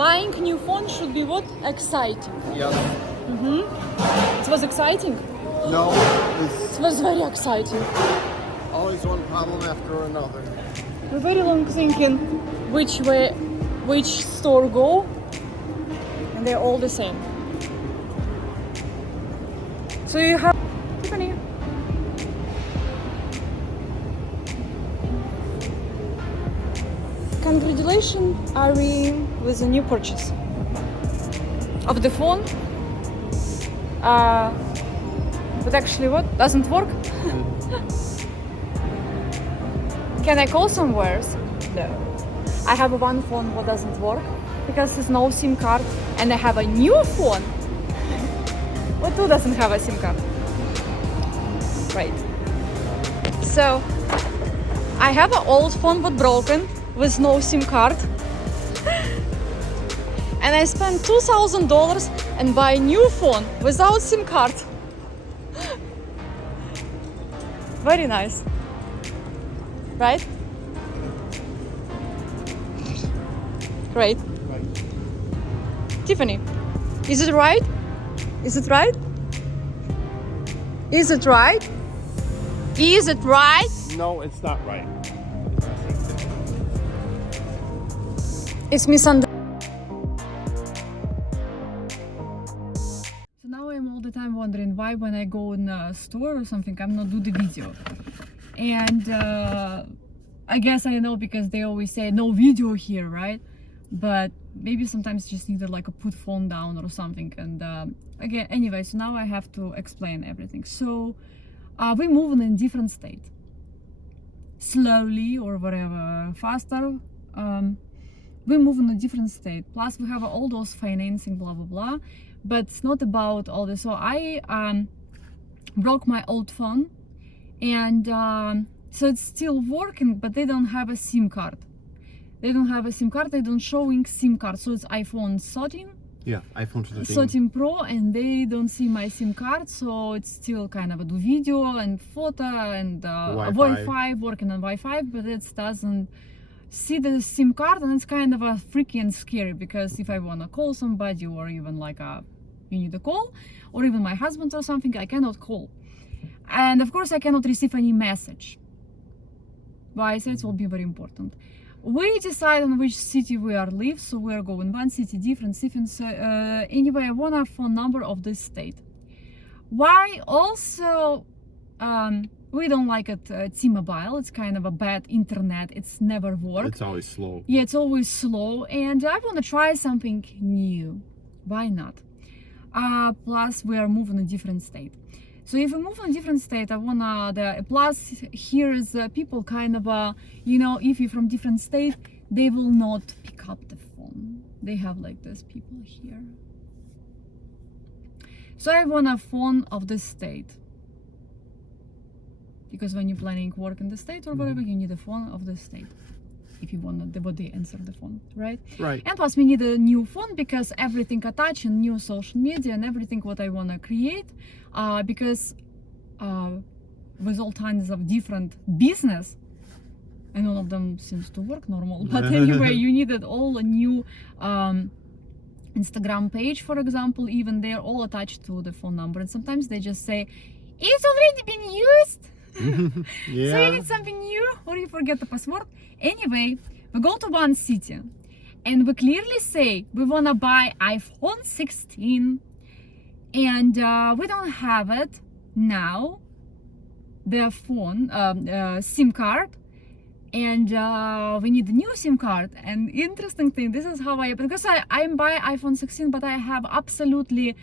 buying new phone should be what? Exciting. Yep. It was exciting. No, It it's was very exciting. always one problem after another. We're very long thinking which way, which store go, and they're all the same. So you have Tiffany. Congratulations, Ari, with a new purchase of the phone. But actually, what doesn't work? Can I call somewhere? No. I have one phone what doesn't work because there's no SIM card, and I have a new phone. What two doesn't have a SIM card? Right. So I have an old phone but broken with no SIM card, and I spent $2,000 and buy a new phone without SIM card. Very nice, right? Great. Right. Tiffany, is it right? Is it right? Is it right? Is it right? No, it's not right. It's misunderstood. So now I'm all the time wondering why when I go in a store or something, I'm not do the video. And I guess I know because they always say no video here, right? But maybe sometimes just need to like put phone down or something. And again, anyway, so now I have to explain everything. So we moving in different state, slowly or whatever, faster. We move in a different state. Plus we have all those financing, blah blah blah. But it's not about all this. So I broke my old phone, and so it's still working, but they don't have a SIM card. They don't have a SIM card. They don't showing SIM card. So it's iPhone 13. Yeah, iPhone 13. 13 Pro, and they don't see my SIM card, so it's still kind of a do video and photo and Wi-Fi, working on Wi-Fi, but it doesn't see the SIM card, and it's kind of a freaking scary because if I want to call somebody or even like you need a call, or even my husband or something, I cannot call. And of course I cannot receive any message. Why I say it will be very important. We decide on which city we are live, so we are going one city, different cities. Anyway, I want a phone number of this state. Why also we don't like it T-Mobile. It's kind of a bad internet. It's never worked. It's always slow. Yeah, it's always slow, and I want to try something new. Why not? Plus we are moving a different state. So if we move in a different state, I wanna plus here is people kind of you know, if you're from different state, they will not pick up the phone. They have like this people here. So I want a phone of the state, because when you're planning work in the state or whatever, you need a phone of the state. If you want the body answer the phone, right? Right. And plus we need a new phone because everything attached and new social media and everything what I want to create, because with all kinds of different business, and none of them seems to work normal, but anyway, you needed all a new Instagram page, for example, even they're all attached to the phone number, and sometimes they just say it's already been used. Yeah. So you need something new, or you forget the password. Anyway, we go to one city and we clearly say we want to buy iPhone 16, and we don't have it now, the phone SIM card, and we need a new SIM card. And interesting thing, this is how because I'm buy iPhone 16, but I have absolutely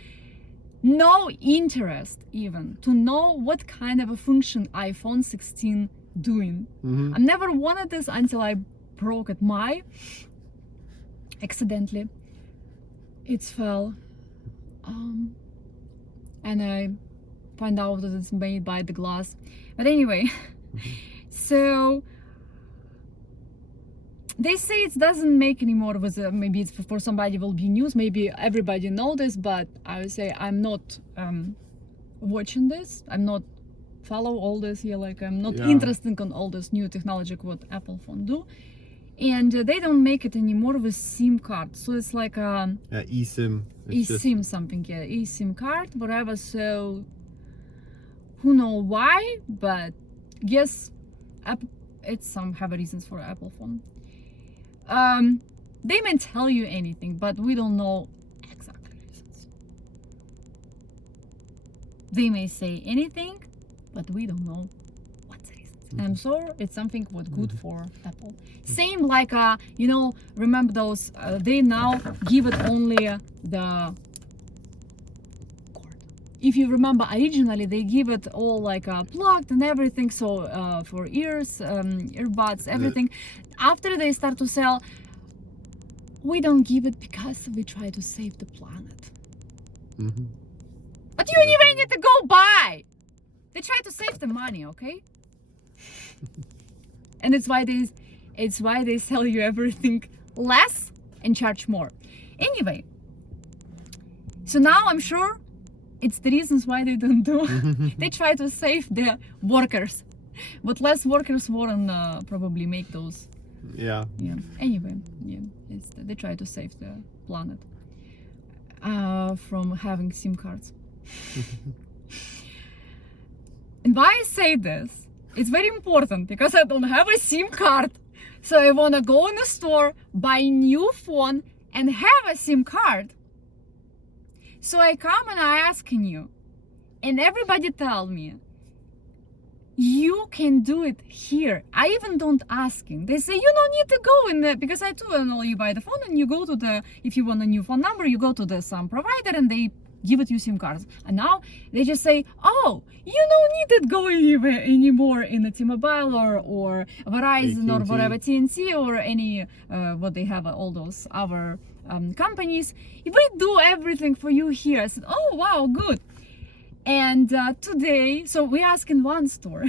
no interest even to know what kind of a function iPhone 16 doing. I never wanted this until I broke it. Accidentally it fell, and I find out that it's made by the glass. But anyway, so they say it doesn't make anymore with maybe it's for somebody will be news, maybe everybody know this, but I would say I'm not watching this, I'm not follow all this here, like I'm not interested in all this new technology what Apple phone do. and they don't make it anymore with SIM card. So it's like a eSIM. It's just- eSIM something, yeah, eSIM card, whatever. So who know why, but guess it's some have reasons for Apple phone. They may tell you anything, but we don't know exactly reasons. They may say anything, but we don't know what's the reasons. And I'm sure it's something what good for Apple. Same like you know, remember those they now give it only the cord. If you remember, originally they give it all like plugged and everything, so for ears, earbuds, everything. After they start to sell, we don't give it because we try to save the planet. But you even need to go buy. They try to save the money, okay? And it's why they sell you everything less and charge more. Anyway, so now I'm sure it's the reasons why they don't do. They try to save the workers, but less workers won't probably make those. Yeah. Yeah. Anyway, yeah, they try to save the planet from having SIM cards. And why I say this, it's very important because I don't have a SIM card. So I wanna go in the store, buy a new phone and have a SIM card. So I come and I asking you, and everybody tell me, you can do it here. I even don't asking. They say you don't need to go in there because I do know you buy the phone and you go to the, if you want a new phone number, you go to the some provider and they give it you SIM cards. And now they just say, oh, you don't need it go anymore in a T-Mobile or Verizon or AT&T. whatever, TNT or any what they have all those other companies. We do everything for you here. I said, oh wow, good. And today, so we asked in one store,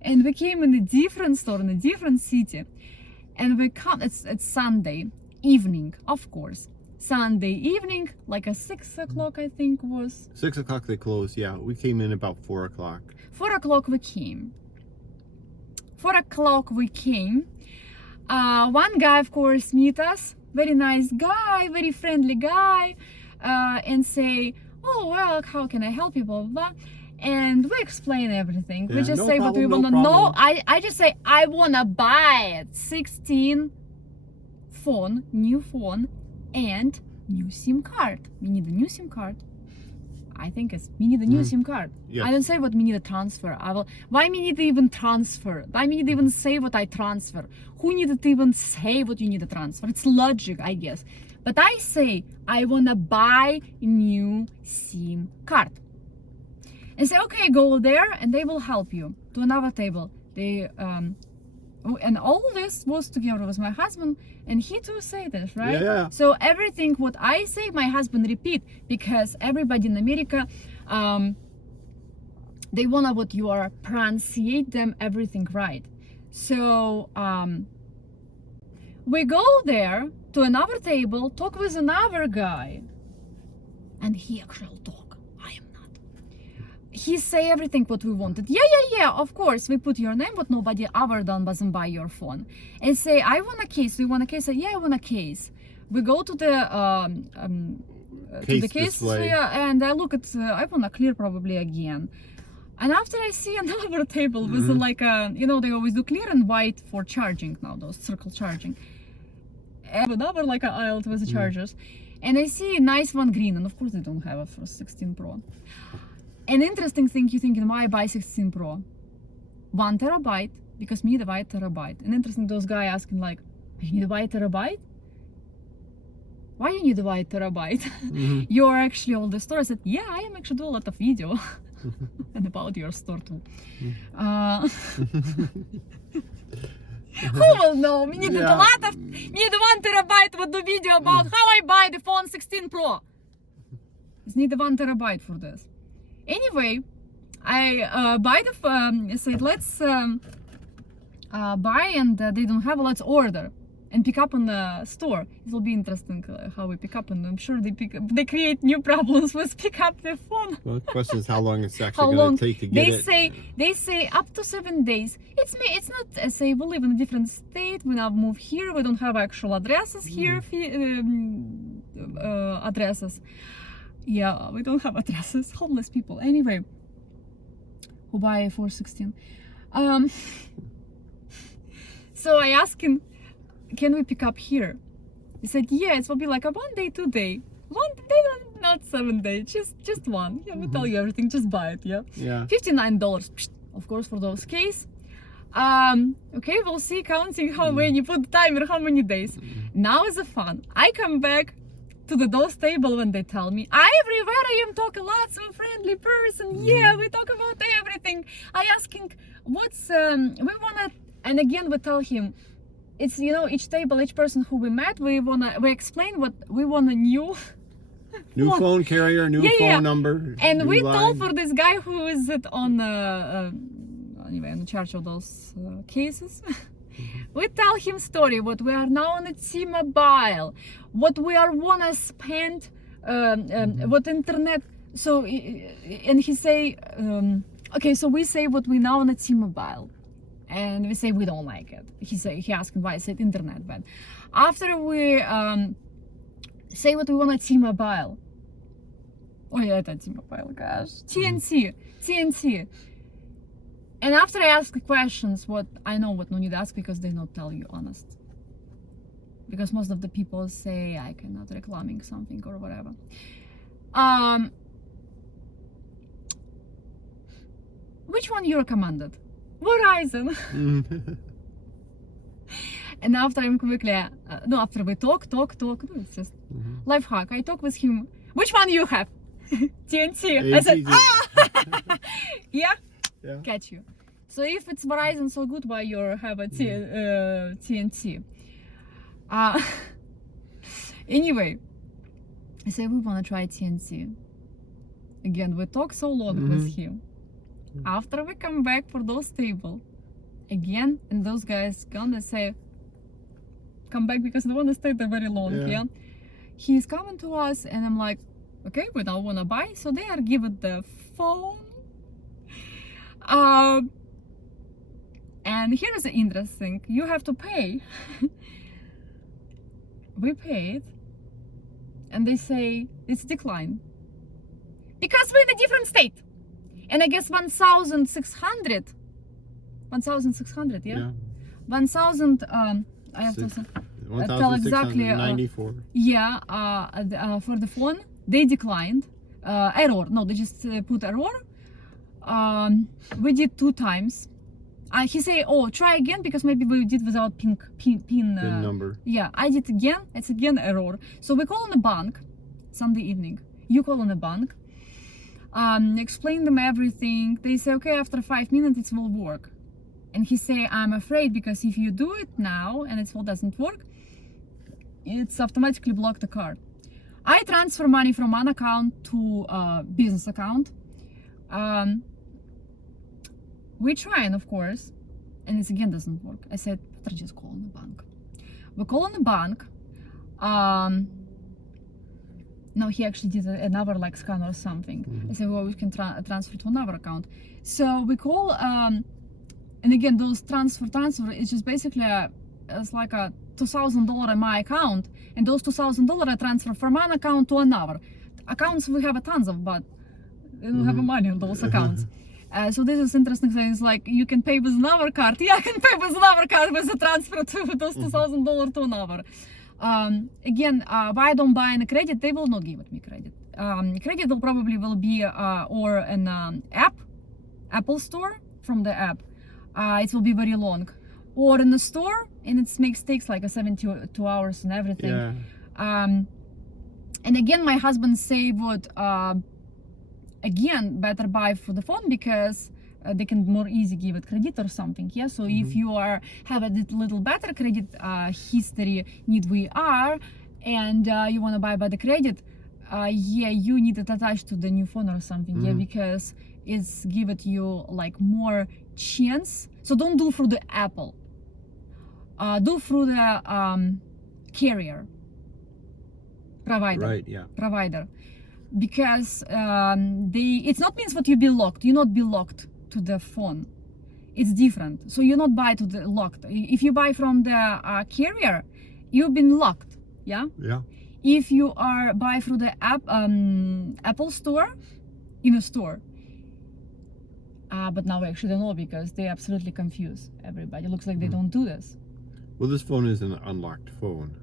and we came in a different store in a different city, and we come. It's Sunday evening, of course. Sunday evening, like a 6 o'clock, I think was. 6 o'clock they close. Yeah, we came in about 4 o'clock. 4 o'clock we came. 4 o'clock we came. One guy, of course, meet us. Very nice guy, very friendly guy, and say, oh well, how can I help you, blah blah blah. And we explain everything. Yeah, We just no say what we problem, want to no know. problem. I just say I wanna buy it. 16 phone, new phone, and new SIM card. We need a new SIM card. I think it's we need a new SIM card. Yes. I don't say what we need to transfer. Why we need to even transfer? Why we need to even say what I transfer? Who needed to even say what you need to transfer? It's logic, I guess. But I say I wanna buy a new SIM card. And say, okay, go there and they will help you to another table. They and all this was together with my husband, and he too say this, right? Yeah. So everything what I say, my husband repeat, because everybody in America, they wanna what you are pronunciate them everything right. So we go there to another table, talk with another guy, and he actually talk. I am not. He say everything what we wanted. Yeah, of course, we put your name, but nobody other than doesn't buy your phone. And say, I want a case. You want a case? Say, yeah, I want a case. We go to the case display. and I look at. I want to clear probably again. And after I see another table with like a, you know, they always do clear and white for charging now, those circle charging. And another like an aisle with the chargers. And I see a nice one green, and of course they don't have it for 16 Pro. An interesting thing, you thinking, why buy 16 Pro? 1 terabyte, because me need to buy a terabyte. And interesting, those guys asking like, you need to buy a terabyte? Why you need to buy a terabyte? You're actually all the store. I said, yeah, I am actually do a lot of video. And about your store too. Who will know? We need a lot of, we need 1 terabyte with the video about how I buy the phone 16 Pro. It's need 1 terabyte for this. Anyway, I buy the phone. I said let's buy, and they don't have. Let's order. and pick up in the store. It will be interesting how we pick up, and I'm sure they create new problems with pick up their phone. Well, the question is how long it's actually going to take to get it. They say up to 7 days. It's not say we live in a different state. We now move here. We don't have actual addresses here. Addresses. Yeah, we don't have addresses. Homeless people. Anyway, who buy 416. So I asked him, can we pick up here? He said, yeah, it will be like a 1 day, 2 day. 1 day, not 7 days, just one. Yeah, we tell you everything, just buy it, yeah? Yeah. $59, of course, for those case. Okay, we'll see, counting how many, put the timer, how many days. Now is the fun. I come back to the dose table when they tell me, everywhere I am talking lots of friendly person. Yeah, we talk about everything. I asking, what's, we wanna, and again, we tell him, it's, you know, each table, each person who we met, we explain what we want a new phone carrier, phone number. And we line. told for this guy who is it on anyway, in charge of those cases. We tell him story what we are now on a T-Mobile, what we are wanna spend, what internet. So and he say, okay, so we say what we now on a T-Mobile. And we say we don't like it. He asked me why. I said internet bad. After we say what we want at T-Mobile. Oh yeah, это T-Mobile, gosh. TNT. And after I ask the questions, what I know what no need to ask because they not tell you honest. Because most of the people say I cannot reclaiming something or whatever. Which one you recommended? Verizon. And after him quickly, after we talk, it's just life hack. I talk with him. Which one you have? TNT. I said, yeah, catch you. So if it's Verizon so good, why you have a TNT? Anyway, I said we wanna try TNT. Again, we talk so long with him. After we come back for those table, again, and those guys gonna say, come back because they wanna stay there very long, yeah? He's coming to us and I'm like, okay, we now wanna buy, so they are given the phone. And here's the interesting, you have to pay. We paid, and they say it's declined. Because we're in a different state. And I guess 1,600, yeah? 1,000, I have to tell exactly. 94. For the phone, they declined. Error, no, they just put error. We did 2 times. He say, oh, try again because maybe we did without pin number. Yeah, I did again, it's again error. So we call in the bank, Sunday evening. You call in the bank. Explain them everything. They say, okay, after 5 minutes it will work. And he say, I'm afraid because if you do it now and it still doesn't work, it's automatically block the card. I transfer money from one account to a business account. We trying, of course, and it again doesn't work. I said, better just call in the bank. We call in the bank. No, he actually did another like scan or something. I said, well, we can transfer to another account. So we call, and again, those transfer, it's just basically it's like a $2,000 in my account, and those $2,000 I transfer from one account to another. Accounts we have a tons of, but we don't have money on those accounts. So this is interesting thing. It's like you can pay with another card. Yeah, I can pay with another card with a transfer to those $2,000 to another. Again, why I don't buy in a credit? They will not give me credit. Credit will probably be or an Apple store from the app. It will be very long, or in the store, and it takes like a 72 hours and everything. Yeah. And again, my husband say would again better buy for the phone because they can more easy give it credit or something. Yeah, so if you have a little better credit history need we are, and you want to buy by the credit, yeah, you need it attached to the new phone or something. Yeah, because it's give it you like more chance. So don't do for the Apple. do through the carrier provider. Right, yeah. Provider. Because it's not means that you be locked. You not be locked to the phone. It's different. So you not buy to the locked. If you buy from the carrier, you've been locked. Yeah. Yeah. If you are buy through the Apple store, in a store. But now I actually don't know because they absolutely confuse everybody. Looks like they don't do this. Well, this phone is an unlocked phone.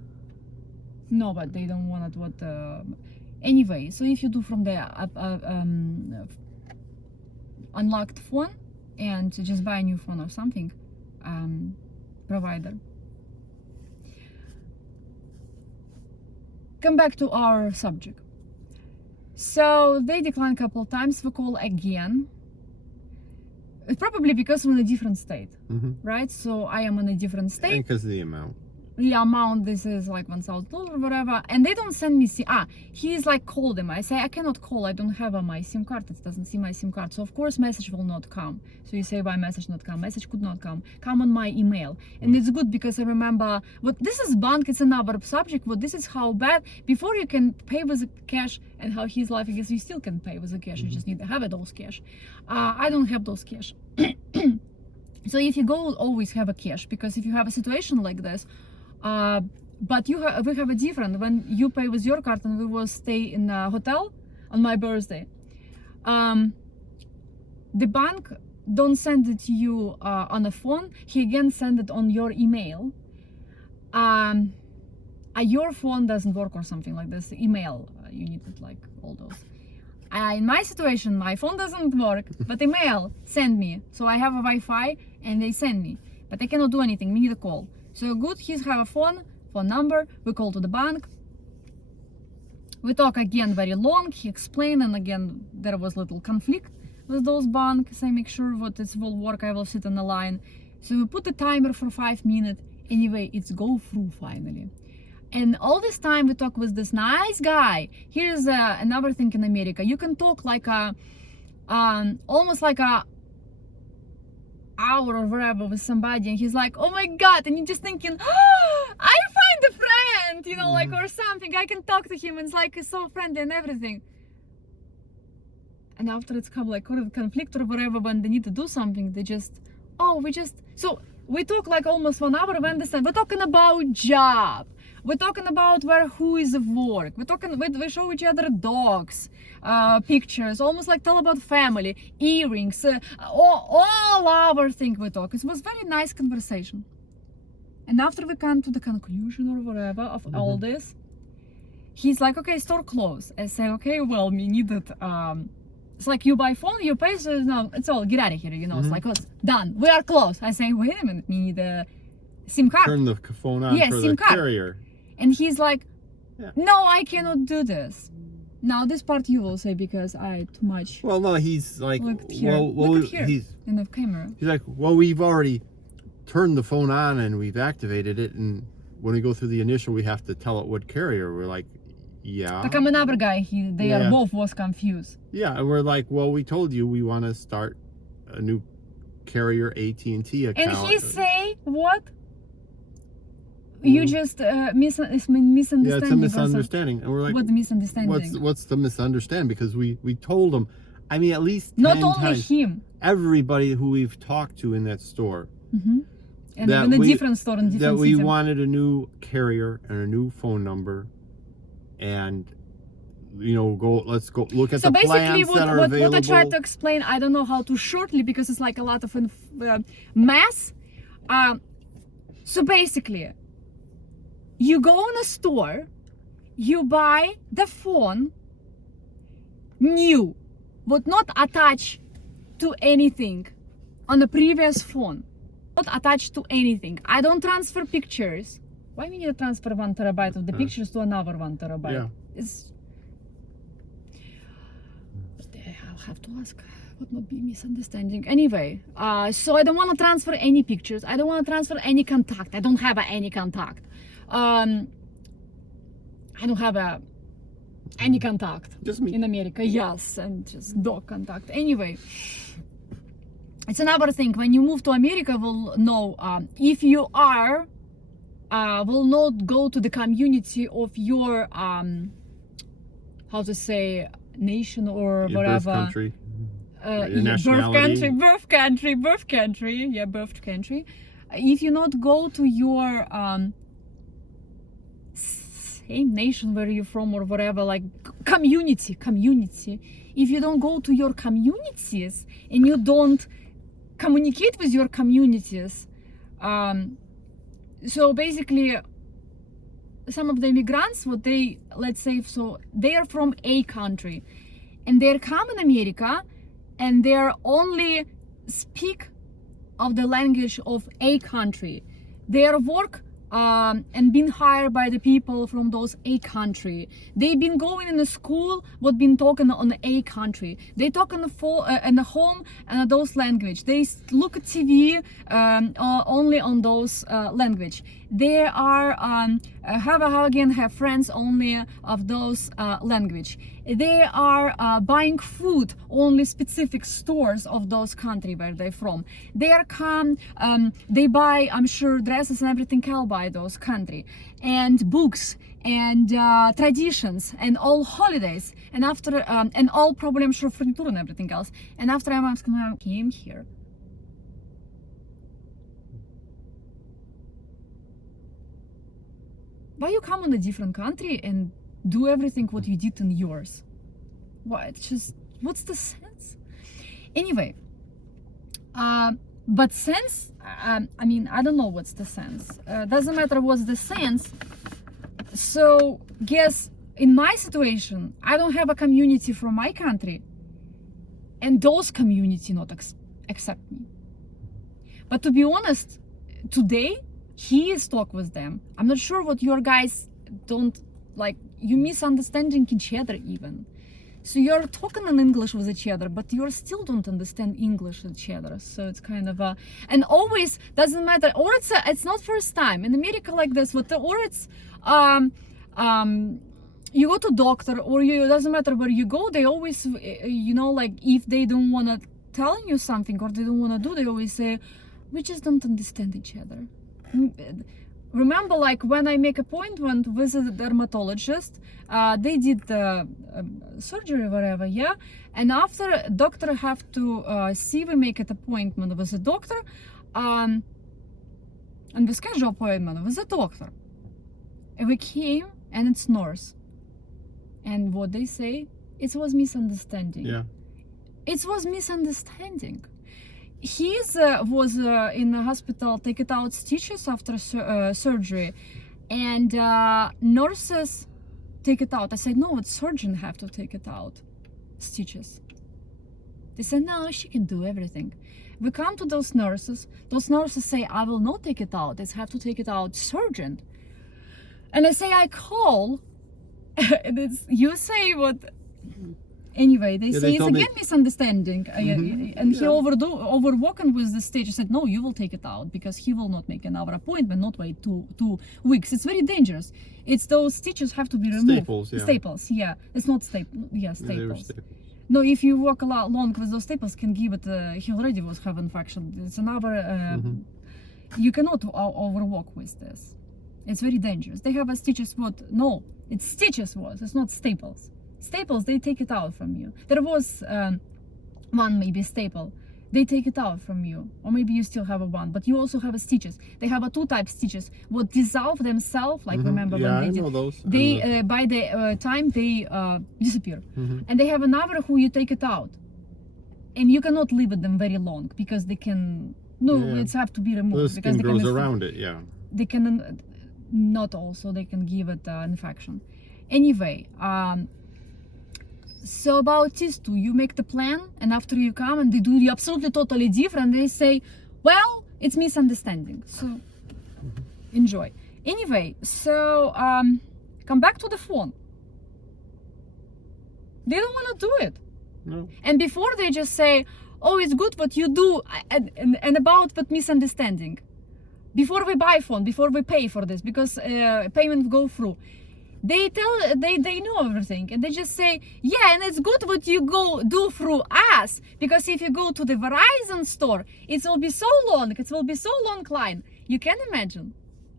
No, but they don't want it. What? Anyway, so if you do from the unlocked phone and just buy a new phone or something, provider. Come back to our subject. So they declined a couple of times. We call again. It's probably because we're in a different state, right? So I am in a different state. And because of the amount. The amount, this is like $1,000 or whatever, and they don't send me he's like, call them. I say I cannot call, I don't have my SIM card, it doesn't see my SIM card, so of course message will not come. So you say, why message not come? Message could not come on my email. And it's good because I remember what this is bank, it's another subject, what this is how bad before you can pay with cash, and how his life, I guess you still can pay with the cash, you just need to have those cash. I don't have those cash. So if you go, always have a cash, because if you have a situation like this, but we have a different, when you pay with your card and we will stay in a hotel on my birthday, the bank don't send it to you on a phone, he again send it on your email. Your phone doesn't work or something like this, email, you need it like all those. In my situation, my phone doesn't work, but email send me. So I have a Wi-Fi and they send me, but I cannot do anything, we need a call. So good, he have a phone number, we call to the bank. We talk again very long, he explained, and again there was little conflict with those banks. I make sure that it will work, I will sit on the line. So we put the timer for 5 minutes, anyway, it's go through finally. And all this time we talk with this nice guy. Here's another thing in America, you can talk like almost like a hour or whatever with somebody, and he's like, oh my god, and you're just thinking, oh, I find a friend, you know, like, or something, I can talk to him, and it's like it's so friendly and everything. And after it's come like conflict or whatever, when they need to do something, they just, so we talk like almost 1 hour, we understand, we're talking about job, we're talking about who is of work, we show each other dogs, pictures, almost like tell about family, earrings, all our thing we talk. It was very nice conversation. And after we come to the conclusion or whatever of all this, he's like, okay, store closed. I say, okay, well, we need it. It's like you buy phone, you pay, so no, it's all, get out of here, you know, it's like, it's done, we are closed. I say, wait a minute, we need a SIM card. Turn the phone on for the carrier. And he's like, no, I cannot do this. Now this part you will say because I too much. Well, no, he's like, look here he's in the camera. He's like, well, we've already turned the phone on and we've activated it, and when we go through the initial, we have to tell it what carrier. We're like, yeah. Like I'm another guy. They are both was confused. Yeah, and we're like, well, we told you we want to start a new carrier AT&T account. And he say what? You just misunderstanding. Yeah, it's a misunderstanding, and we're like, what's the misunderstanding? What's the misunderstanding? Because we told him, I mean, at least 10 not only times, him, everybody who we've talked to in that store, and in a different store in different that we season. wanted a new carrier and a new phone number, and you know, let's go look at the plans that are available. What I tried to explain, I don't know how to shortly because it's like a lot of mass. So basically, you go in a store, you buy the phone new, would not attach to anything on the previous phone, not attached to anything. I don't transfer pictures. Why we need to transfer 1 terabyte of the pictures to another 1 terabyte? Yeah. I'll have to ask. Would not be misunderstanding. Anyway, so I don't want to transfer any pictures. I don't want to transfer any contact. I don't have any contact. I don't have any contact. Just me. In America, yes, and just dog contact. Anyway, it's another thing. When you move to America, we'll know if you are will not go to the community of your how to say, nation or Your whatever. birth country. Your Yeah, nationality. birth country. Yeah, birth country. If you not go to your same nation where you're from or whatever, like community. If you don't go to your communities and you don't communicate with your communities, so basically, some of the immigrants, what they, let's say, so they are from a country, and they're come in America, and they're only speak of the language of a country. Their work and been hired by the people from those a country. They've been going in a school, what been talking on a country. They talk in the home and those language. They look at TV only on those language. They are have friends only of those language. They are buying food only specific stores of those country where they're from. They are they buy, I'm sure, dresses and everything else by those country, and books and traditions and all holidays, and after and all probably, I'm sure, furniture and everything else. And after I came here, why you come in a different country and do everything what you did in yours? Why? It's just, what's the sense? Anyway, but sense, I mean, I don't know what's the sense. Doesn't matter what's the sense. So guess in my situation, I don't have a community from my country, and those community not accept me. But to be honest, today he is talk with them. I'm not sure what your guys don't like. You misunderstanding each other even. So you're talking in English with each other, but you still don't understand English with each other. So it's kind of a, and always doesn't matter. Or it's not first time in America like this. But or it's you go to doctor, or you, doesn't matter where you go. They always, you know, like if they don't wanna tell you something or they don't wanna do, they always say, we just don't understand each other. Remember, like when I make appointment with a dermatologist, they did the surgery, whatever, yeah. And after doctor have to see, we make an appointment with a doctor, and we schedule appointment with a doctor. And we came, and it's nurse. And what they say, it was misunderstanding. Yeah. It was misunderstanding. He was in the hospital, taking out stitches after surgery, and nurses take it out. I said, no, it's surgeon have to take it out, stitches. They said, no, she can do everything. We come to those nurses say, I will not take it out. They have to take it out, surgeon. And I say, I call, and it's, you say what? Anyway, they say it's again misunderstanding, and he overworking with the stage. I said, no, you will take it out because he will not make another appointment, not wait two weeks. It's very dangerous. It's those stitches have to be removed. Staples, yeah. Staples, yeah. It's not staples. Yeah, staples. Staples. No, if you walk a lot long with those staples, can give it. He already was have infection. It's another. You cannot overwork with this. It's very dangerous. They have a stitches. What? No, it's stitches. It's not staples. Staples, they take it out from you. There was one maybe staple. They take it out from you. Or maybe you still have a one, but you also have a stitches. They have a two type stitches. What dissolve themselves, like remember when they did. Those. They, by the time they disappear. And they have another who you take it out. And you cannot leave it them very long because they can, it's have to be removed. The because skin they grows around it, yeah. They can, not also, they can give it infection. Anyway, so about these two, you make the plan, and after you come and they do the absolutely totally different, they say, well, it's misunderstanding. So enjoy. Anyway, so come back to the phone. They don't want to do it. No. And before they just say, oh, it's good what you do, and about what misunderstanding. Before we buy phone, before we pay for this, because payment go through. They know everything, and they just say, yeah, and it's good what you go do through us, because if you go to the Verizon store, it will be so long line. You can imagine.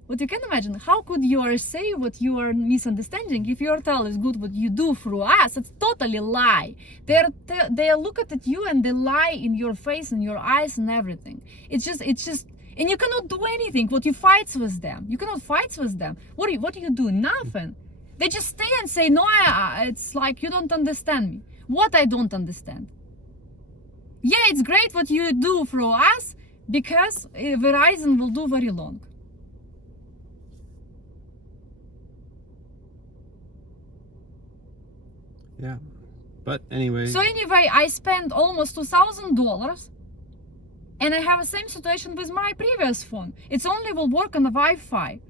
What you can imagine, how could you are say what you are misunderstanding if your tell is good what you do through us? It's totally lie. They look at you and they lie in your face and your eyes and everything. It's just and you cannot do anything. What you fight with them? You cannot fight with them. What do you do? Nothing. They just stay and say no. It's like you don't understand me. What I don't understand? Yeah, it's great what you do through us because Verizon will do very long. Yeah, but anyway. So anyway, I spent almost $2,000, and I have the same situation with my previous phone. It's only will work on the Wi-Fi.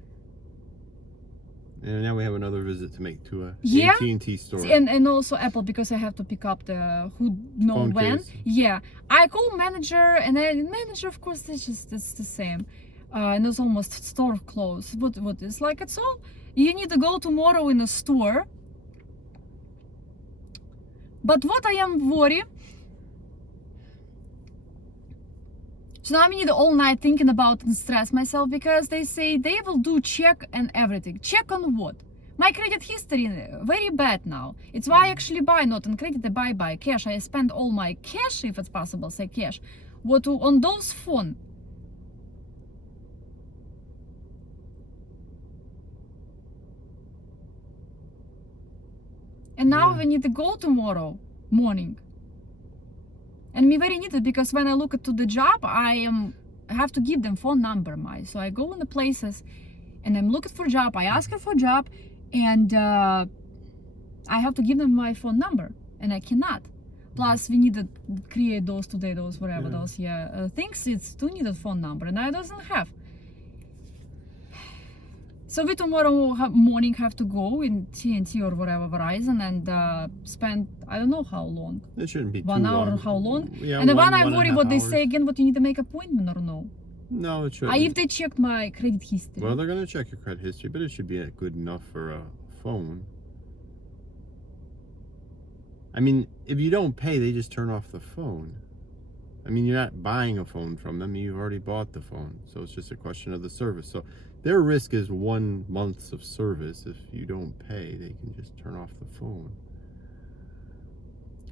And now we have another visit to make to a Yeah. AT&T store. And also Apple, because I have to pick up the who know Phone when. case. Yeah, I call manager, and manager, of course, it's the same. And it's almost store closed. What is like it's all. You need to go tomorrow in a store. But what I am worried, so now I need all night thinking about and stress myself because they say they will do check and everything. Check on what? My credit history very bad now. It's why I actually buy not on credit, I buy by cash. I spend all my cash, if it's possible, say cash, what on those phone. And now Yeah. we need to go tomorrow morning. And me very needed because when I look to the job, I have to give them phone number so I go in the places and I'm looking for job. I ask her for job and I have to give them my phone number and I cannot. Plus we need to create those today, those whatever Yeah. those things. It's too needed phone number and I doesn't have. So we tomorrow morning have to go in TNT or whatever Verizon and spend I don't know how long. It shouldn't be 1 too hour long. or how long? Yeah, And then when I 1.5 worry what they hours. say again, what you need to make appointment or no? No, it shouldn't. If they checked my credit history. Well, they're gonna check your credit history, but it should be good enough for a phone. I mean, if you don't pay, they just turn off the phone. I mean, you're not buying a phone from them. You've already bought the phone. So it's just a question of the service. So their risk is 1 month of service. If you don't pay, they can just turn off the phone.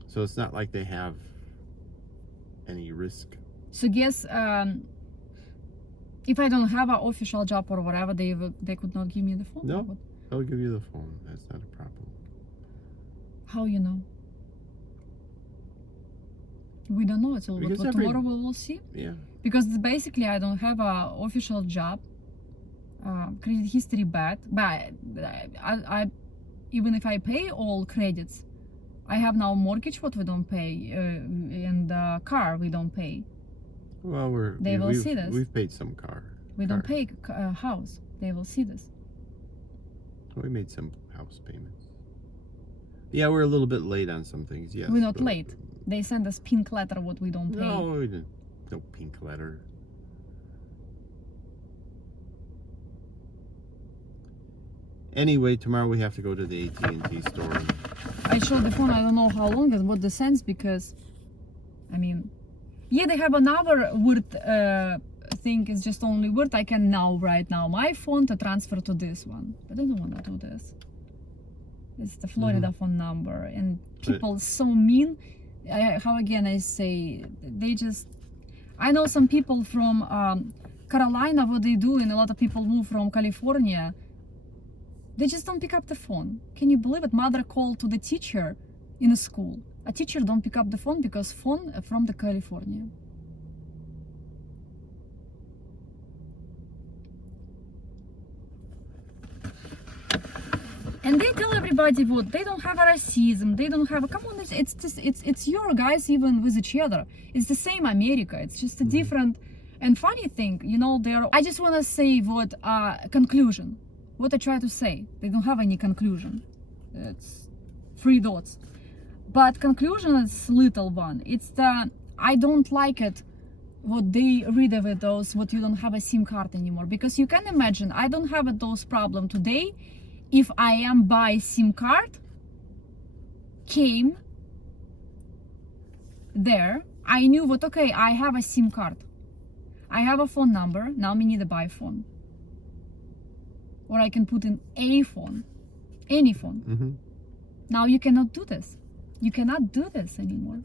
So it's not like they have any risk. So guess if I don't have an official job or whatever, they could not give me the phone. No. or what? They'll give you the phone. That's not a problem. How you know? We don't know. It's all Because but tomorrow we will see. Yeah. Because basically I don't have an official job. Credit history bad, but I even if I pay all credits, I have now mortgage what we don't pay and car we don't pay. Well, will see this. We've paid some car. We don't pay house. They will see this. We made some house payments. Yeah, we're a little bit late on some things. Yes. We're not but- late. They send us pink letter what we don't pay. No, we didn't. No pink letter. Anyway, tomorrow we have to go to the AT&T store. I showed the phone. I don't know how long and what the sense because, I mean, yeah, they have another weird thing. It's just only word I can now right now my phone to transfer to this one, but I don't want to do this. It's the Florida phone number, and people so mean. How again I say they just. I know some people from Carolina. What they do, and a lot of people move from California. They just don't pick up the phone. Can you believe it? Mother called to the teacher in a school. A teacher don't pick up the phone because phone from the California. And they tell everybody what they don't have a racism. They don't have a come on. It's your guys even with each other. It's the same America. It's just a different. And funny thing, you know, there. I just want to say what conclusion. What I try to say. They don't have any conclusion. It's 3 dots. But conclusion is little one. It's the I don't like it. What they read of it, those what you don't have a SIM card anymore. Because you can imagine I don't have those problem today. If I am buy SIM card, came there, I knew what, okay, I have a SIM card. I have a phone number, now we need to buy phone. or I can put in a phone, any phone. Mm-hmm. Now you cannot do this. You cannot do this anymore.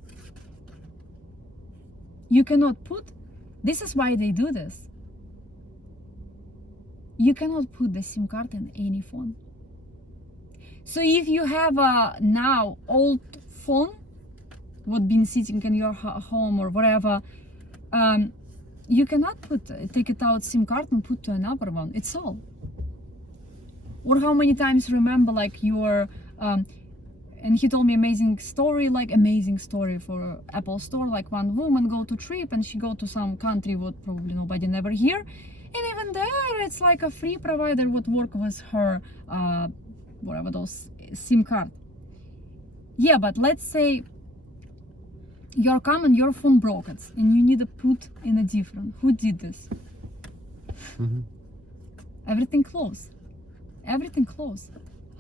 You cannot put, this is why they do this. You cannot put the SIM card in any phone. So if you have a now old phone, what been sitting in your home or whatever, you cannot take it out SIM card and put to another one. It's all. Or how many times remember like your, and he told me amazing story for Apple store, like one woman go to trip and she go to some country what probably nobody never hear, and even there it's like a free provider would work with her whatever those SIM card. Yeah, but let's say you're coming, your phone broke it and you need to put in a different. Who did this? Mm-hmm. Everything closed. Everything closed.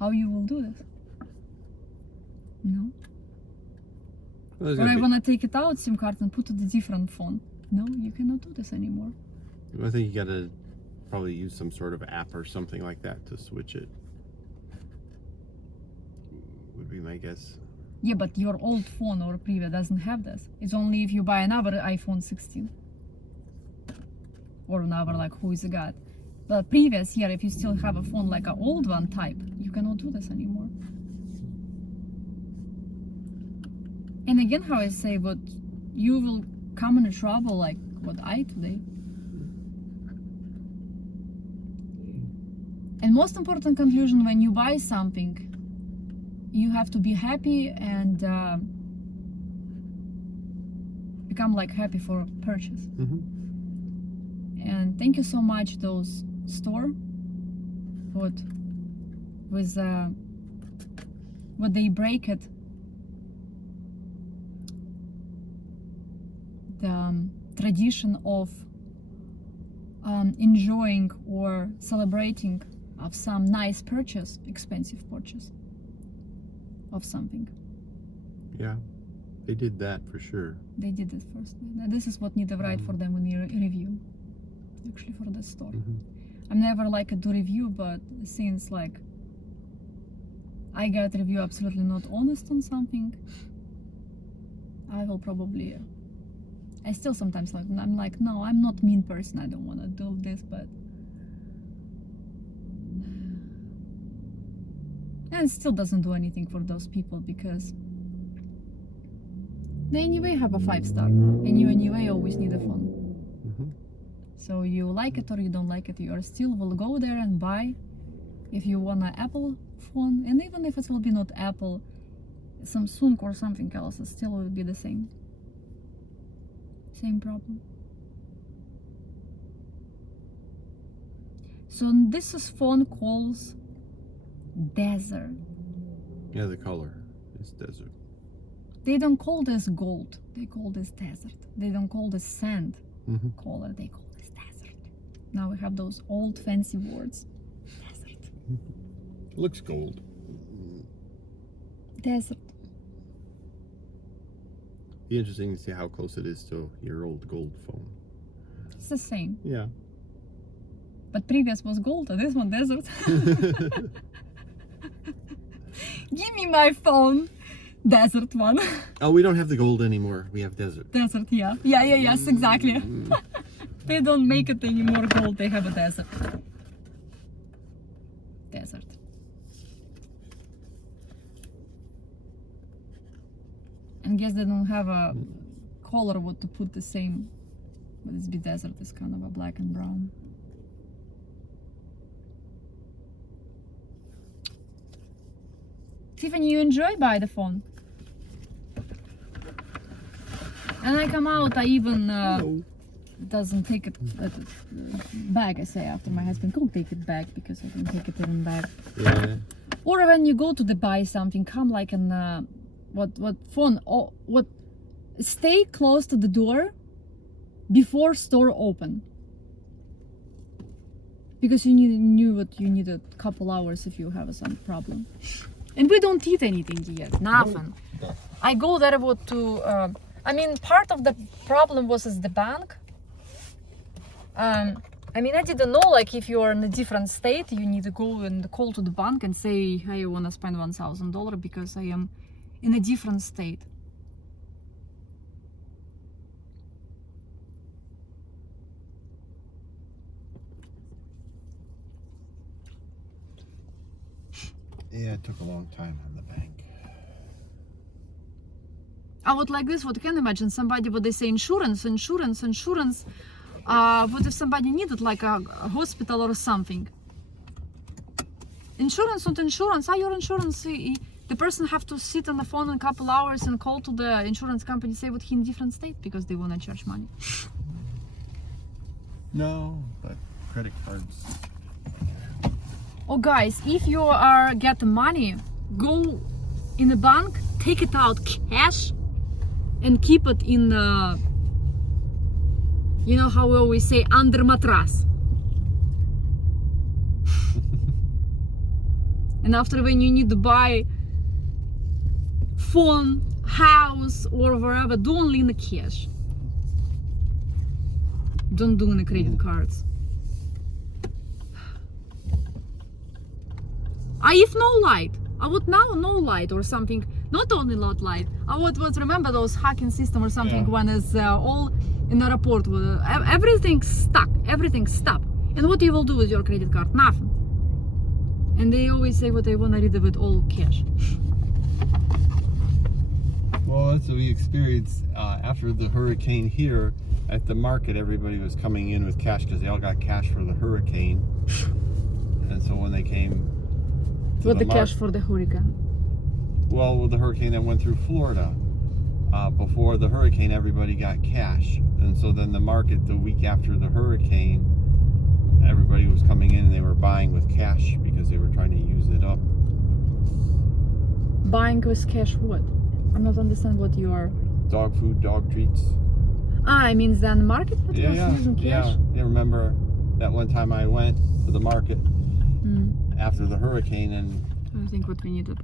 How you will do this? No. Well, Or I want to take it out SIM card and put it in a different phone. No, you cannot do this anymore. I think you gotta probably use some sort of app or something like that to switch it. Would be my guess. Yeah, but your old phone or previous doesn't have this. It's only if you buy another iPhone 16 or another like who is a god. But previous year, if you still have a phone like an old one type, you cannot do this anymore. And again, how I say, but you will come into trouble like what I today. And most important conclusion, when you buy something, you have to be happy and become like happy for purchase. Mm-hmm. And thank you so much those store what with what they break it the tradition of enjoying or celebrating of some nice purchase, expensive purchase of something. Yeah, they did that for sure. They did it first. This is what need to write for them in the review. Actually, for the store. Mm-hmm. I'm never like to review, but since like I got review absolutely not honest on something, I will probably. I still sometimes like I'm like no, I'm not mean person. I don't want to do this, but and it still doesn't do anything for those people because they anyway have a 5-star, and you anyway always need a phone. Mm-hmm. So you like it or you don't like it, you are still will go there and buy if you want an Apple phone, and even if it will be not Apple, Samsung or something else, it still will be the same problem. So this is phone calls Desert. Yeah, the color is desert. They don't call this gold, they call this desert. They don't call this sand Mm-hmm. color, they call this desert. Now we have those old fancy words. Desert. Looks gold. Desert. Be interesting to see how close it is to your old gold phone. It's the same. Yeah. But previous was gold and this one desert. Give me my phone. Desert one. Oh, we don't have the gold anymore. We have desert. Desert, yeah. Yes, exactly. Mm. They don't make it anymore gold, they have a desert. Desert. And guess they don't have a color what to put the same, but it's be desert, it's kind of a black and brown. Tiffany, you enjoy buy the phone? And I come out, I even No. doesn't take it back. I say after my husband, go take it back because I didn't take it even back. Yeah. Or when you go to the buy something, come like in what phone? Oh, what? Stay close to the door before store open. Because you knew what you need a couple hours if you have some problem. And we don't eat anything yet, nothing. I go there what to. I mean, part of the problem was is the bank. I mean, I didn't know, like, if you're in a different state, you need to go and call to the bank and say, hey, I want to spend $1,000 because I am in a different state. Yeah, it took a long time on the bank. I would like this, what you can imagine, somebody, what they say, insurance. What if somebody needed like a hospital or something? Insurance, not insurance. Your insurance, the person have to sit on the phone in a couple hours and call to the insurance company, say what he in different state because they want to charge money. No, but credit cards. Oh guys, if you are get money, go in the bank, take it out cash and keep it in the, you know how we always say, under mattress. And after, when you need to buy phone, house or wherever, do only in the cash. Don't do in the credit cards. If no light, I would now no light or something. Not only not light. I would remember those hacking system or something, Yeah. when is all in the airport, everything stuck, everything stopped. And what you will do with your credit card? Nothing. And they always say what they want to read with all cash. Well, that's what we experienced after the hurricane here. At the market, everybody was coming in with cash because they all got cash for the hurricane. And so when they came to What the cash for the hurricane? Well, with the hurricane that went through Florida, before the hurricane, everybody got cash. And so then the market, the week after the hurricane, everybody was coming in and they were buying with cash because they were trying to use it up. Buying with cash what? I'm not understand what you are. Dog food, dog treats. I mean the market that was using cash? Yeah, remember that one time I went to the market Mm. after the hurricane and I think what we need to